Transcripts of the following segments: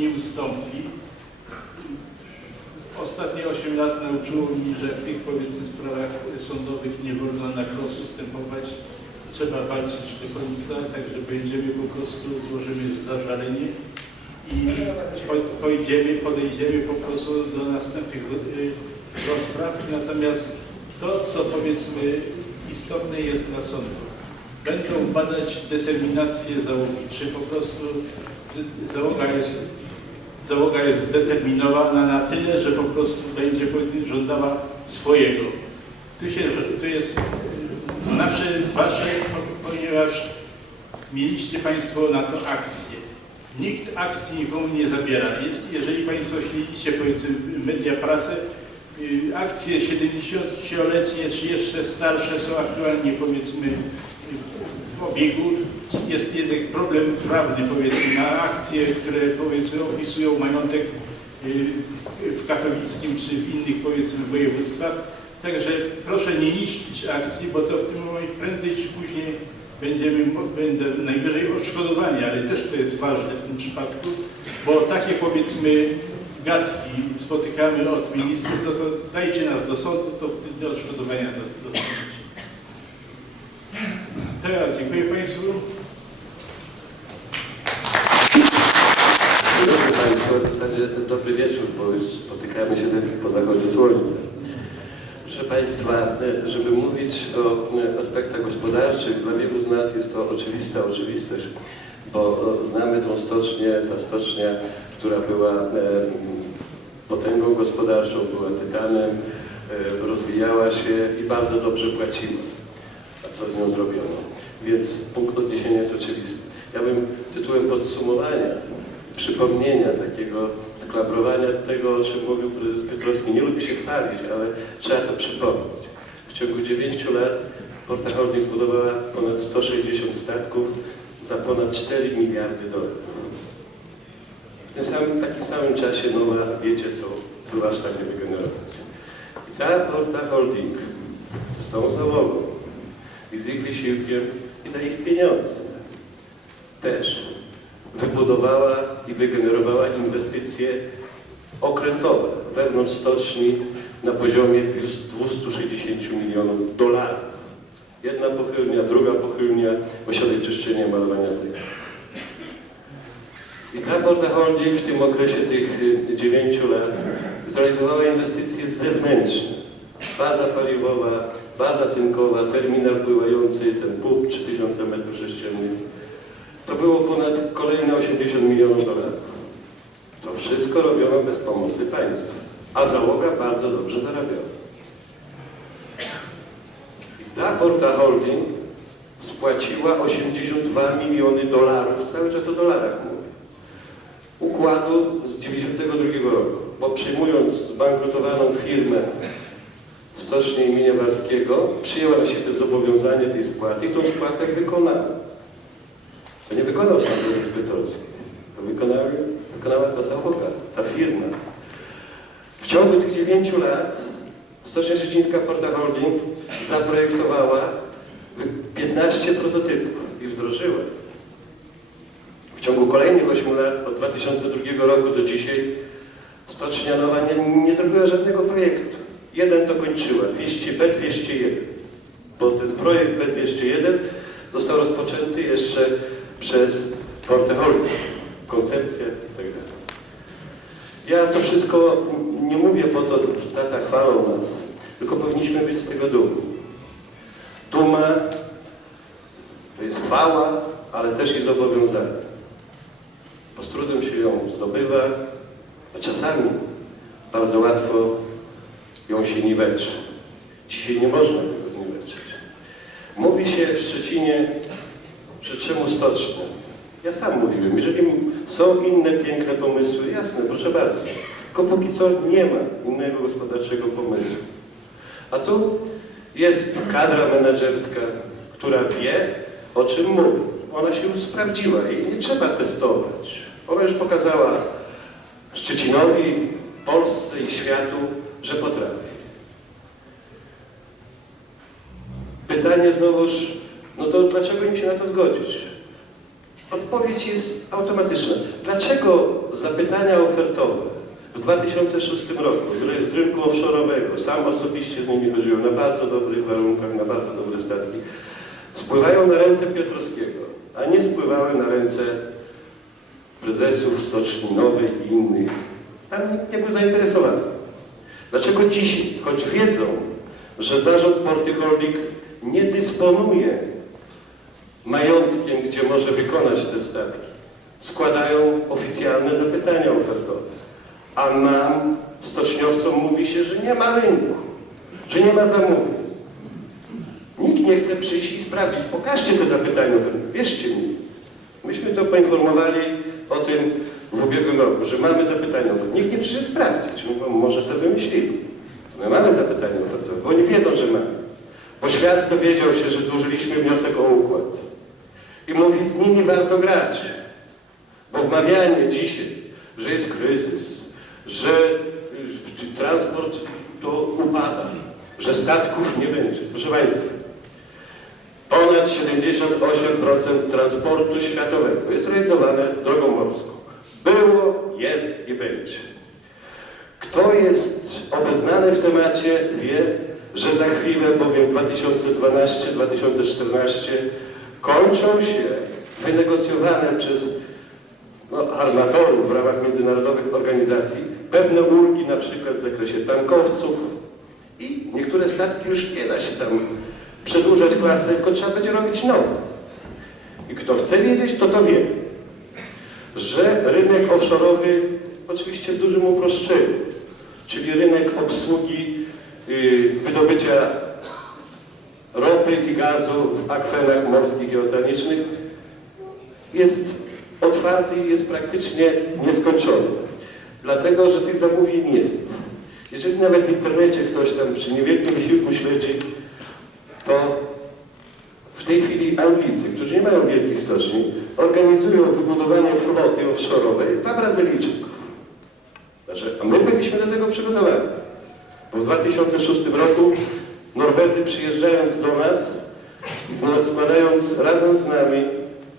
nie ustąpi. Ostatnie 8 lat nauczyło mnie, że w tych powiedzmy sprawach sądowych nie wolno na krok ustępować. Trzeba walczyć do końca, także będziemy po prostu, złożymy zażalenie i po- pojdziemy, podejdziemy po prostu do następnych y, rozpraw. Natomiast to, co powiedzmy istotne jest dla sądu, będą badać determinację załogi, czy po prostu y, załoga jest, załoga jest zdeterminowana na tyle, że po prostu będzie żądała swojego. Tu, się, tu jest y, nasze, wasze, po- ponieważ mieliście Państwo na to akcję. Nikt akcji nikomu nie zabiera. Je- Jeżeli Państwo śledzicie powiedzmy media, prasę, y, akcje 70-letnie czy jeszcze starsze są aktualnie powiedzmy w obiegu. Jest jeden problem prawny powiedzmy na akcje, które powiedzmy opisują majątek y, w katowickim czy w innych powiedzmy województwach. Także proszę nie niszczyć akcji, bo to w tym momencie prędzej czy później będziemy, będę najwyżej odszkodowani, ale też to jest ważne w tym przypadku, bo takie powiedzmy gadki spotykamy od ministrów, no to dajcie nas do sądu, to wtedy odszkodowania do- dostaniecie. To ja dziękuję Państwu. Dobry wieczór, bo już spotykamy się tutaj po zachodzie słońca. Proszę Państwa, żeby mówić o aspektach gospodarczych, dla wielu z nas jest to oczywista oczywistość, bo znamy tą stocznię, ta stocznia, która była e, potęgą gospodarczą, była tytanem, e, rozwijała się i bardzo dobrze płaciła. A co z nią zrobiono? Więc punkt odniesienia jest oczywisty. Ja bym tytułem podsumowania przypomnienia, takiego sklabrowania tego, o czym mówił prezes Piotrowski. Nie lubi się chwalić, ale trzeba to przypomnieć. W ciągu 9 lat Porta Holding zbudowała ponad 160 statków za ponad 4 miliardy dolarów. W tym samym, takim samym czasie nowa, wiecie co, była w stanie wygenerować. I ta Porta Holding z tą załogą i z ich wysiłkiem i za ich pieniądze też wybudowała i wygenerowała inwestycje okrętowe wewnątrz stoczni na poziomie 260 milionów dolarów. Jedna pochylnia, druga pochylnia, ośrodek czyszczenia malowania styków. I ta Porta Holding w tym okresie tych y, 9 lat zrealizowała inwestycje zewnętrzne. Baza paliwowa, baza cynkowa, terminal pływający, ten PUB 3000 m3. To było ponad kolejne 80 milionów dolarów. To wszystko robiono bez pomocy państwa, a załoga bardzo dobrze zarabiała. Ta Porta Holding spłaciła 82 miliony dolarów, cały czas o dolarach mówię, układu z 92 roku, bo przyjmując zbankrutowaną firmę Stocznię imienia Warskiego, przyjęła na siebie zobowiązanie tej spłaty i tą spłatę wykonała. To nie wykonał sam prezes Pytolski. To wykonała, wykonała ta załoga, ta firma. Ciągu tych 9 lat Stocznia Szczecińska Porta Holding zaprojektowała 15 prototypów i wdrożyła. W ciągu kolejnych 8 lat, od 2002 roku do dzisiaj, Stocznia Nowa nie, nie zrobiła żadnego projektu. Jeden dokończyła, 200, B201. Bo ten projekt B201 został rozpoczęty jeszcze przez Portę Holding. Koncepcja i tak. Ja to wszystko nie mówię po to, że tata chwalą nas, tylko powinniśmy być z tego dumni. Duma to jest chwała, ale też i zobowiązanie. Bo z trudem się ją zdobywa, a czasami bardzo łatwo ją się niweczy. Dzisiaj nie można tego zniweczyć. Mówi się w Szczecinie, że czemu stocznia? Ja sam mówiłem, jeżeli są inne piękne pomysły, jasne, proszę bardzo. Tylko póki co nie ma innego gospodarczego pomysłu. A tu jest kadra menedżerska, która wie, o czym mówi. Ona się już sprawdziła i nie trzeba testować. Ona już pokazała Szczecinowi, Polsce i światu, że potrafi. Pytanie znowuż, no to dlaczego im się na to zgodzić? Odpowiedź jest automatyczna. Dlaczego zapytania ofertowe w 2006 roku z, ry- z rynku offshore'owego, sam osobiście z nimi chodziłem na bardzo dobrych warunkach, na bardzo dobre statki, spływają na ręce Piotrowskiego, a nie spływały na ręce prezesów Stoczni Nowej i innych. Tam nikt nie był zainteresowany. Dlaczego dzisiaj, choć wiedzą, że zarząd Porty Holding nie dysponuje majątkiem, gdzie może wykonać te statki, składają oficjalne zapytania ofertowe. A nam, stoczniowcom, mówi się, że nie ma rynku, że nie ma zamówień. Nikt nie chce przyjść i sprawdzić. Pokażcie te zapytania ofertowe. Wierzcie mi. Myśmy to poinformowali o tym w ubiegłym roku, że mamy zapytania ofertowe. Nikt nie przyszedł sprawdzić. Mówią, może sobie myśleli. My mamy zapytania ofertowe, bo oni wiedzą, że mamy. Bo świat dowiedział się, że złożyliśmy wniosek o układ. I mówi, z nimi warto grać. Bo wmawianie dzisiaj, że jest kryzys, że transport to upada, że statków nie będzie. Proszę Państwa, ponad 78% transportu światowego jest realizowane drogą morską. Było, jest i będzie. Kto jest obeznany w temacie, wie, że za chwilę, bowiem 2012-2014 kończą się wynegocjowane przez no, armatorów w ramach międzynarodowych organizacji pewne ulgi, na przykład w zakresie tankowców i niektóre statki już nie da się tam przedłużać klasy, tylko trzeba będzie robić nowe. I kto chce wiedzieć, to to wie, że rynek offshore'owy oczywiście w dużym uproszczeniu, czyli rynek obsługi y, wydobycia ropy i gazu w akwenach morskich i oceanicznych jest otwarty i jest praktycznie nieskończony. Dlatego, że tych zamówień jest. Jeżeli nawet w internecie ktoś tam przy niewielkim wysiłku śledzi, to w tej chwili Anglicy, którzy nie mają wielkich stoczni, organizują wybudowanie floty offshore'owej dla Brazylijczyków. Znaczy, a my byliśmy do tego przygotowani. Bo w 2006 roku Norwedzy przyjeżdżając do nas i składając razem z nami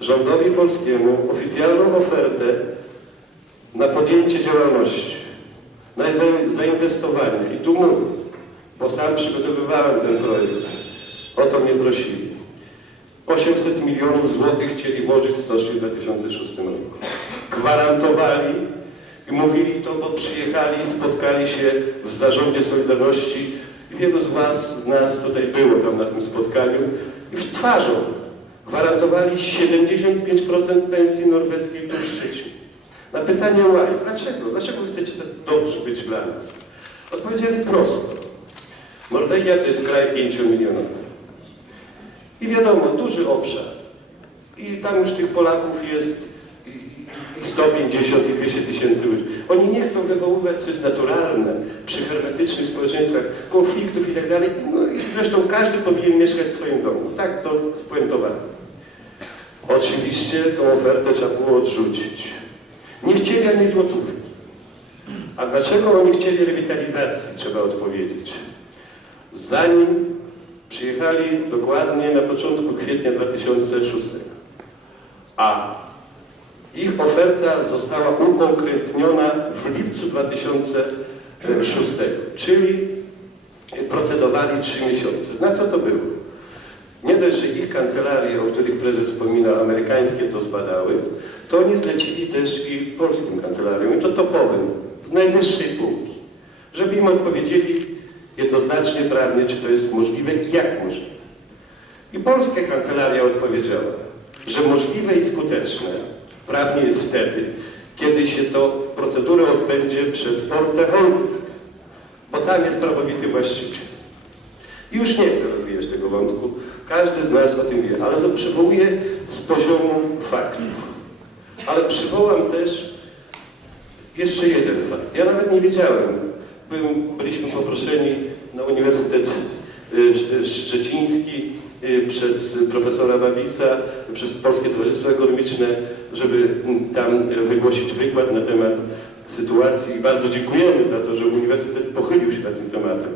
rządowi polskiemu oficjalną ofertę na podjęcie działalności, na za- zainwestowanie. I tu mówię, bo sam przygotowywałem ten projekt. O to mnie prosili. 800 milionów złotych chcieli włożyć w stocznie w 2006 roku. Gwarantowali i mówili to, bo przyjechali, spotkali się w zarządzie Solidarności i wielu z Was, z nas tutaj było tam na tym spotkaniu i w twarzą gwarantowali 75% pensji norweskiej w życiu. Na pytanie why, dlaczego? Dlaczego chcecie tak dobrze być dla nas? Odpowiedzieli prosto. Norwegia to jest kraj 5 milionowy. I wiadomo, duży obszar. I tam już tych Polaków jest 150 i 200 tysięcy ludzi. Oni nie chcą wywoływać, co jest naturalne przy hermetycznych społeczeństwach, konfliktów i tak dalej. No i zresztą każdy powinien mieszkać w swoim domu. Tak to spuentowano. Oczywiście tą ofertę trzeba było odrzucić. Nie chcieli ani złotówki. A dlaczego oni chcieli rewitalizacji, trzeba odpowiedzieć. Zanim przyjechali dokładnie na początku kwietnia 2006, a ich oferta została ukonkretniona w lipcu 2006, czyli procedowali trzy miesiące. Na co to było? Nie dość, że ich kancelarie, o których prezes wspominał, amerykańskie to zbadały, to oni zlecili też i polskim kancelariom, i to topowym, z najwyższej półki, żeby im odpowiedzieli jednoznacznie prawnie, czy to jest możliwe i jak możliwe. I polska kancelaria odpowiedziała, że możliwe i skuteczne prawnie jest wtedy, kiedy się to procedurę odbędzie przez Portę Holding, bo tam jest prawowity właściciel. I już nie chcę rozwijać tego wątku. Każdy z nas o tym wie, ale to przywołuję z poziomu faktów. Ale przywołam też jeszcze jeden fakt. Ja nawet nie wiedziałem. Byliśmy poproszeni na Uniwersytet y, Sz- Szczeciński przez profesora Babisa, przez Polskie Towarzystwo Ekonomiczne, żeby tam y, wygłosić wykład na temat sytuacji. Bardzo dziękujemy za to, że Uniwersytet pochylił się nad tym tematem.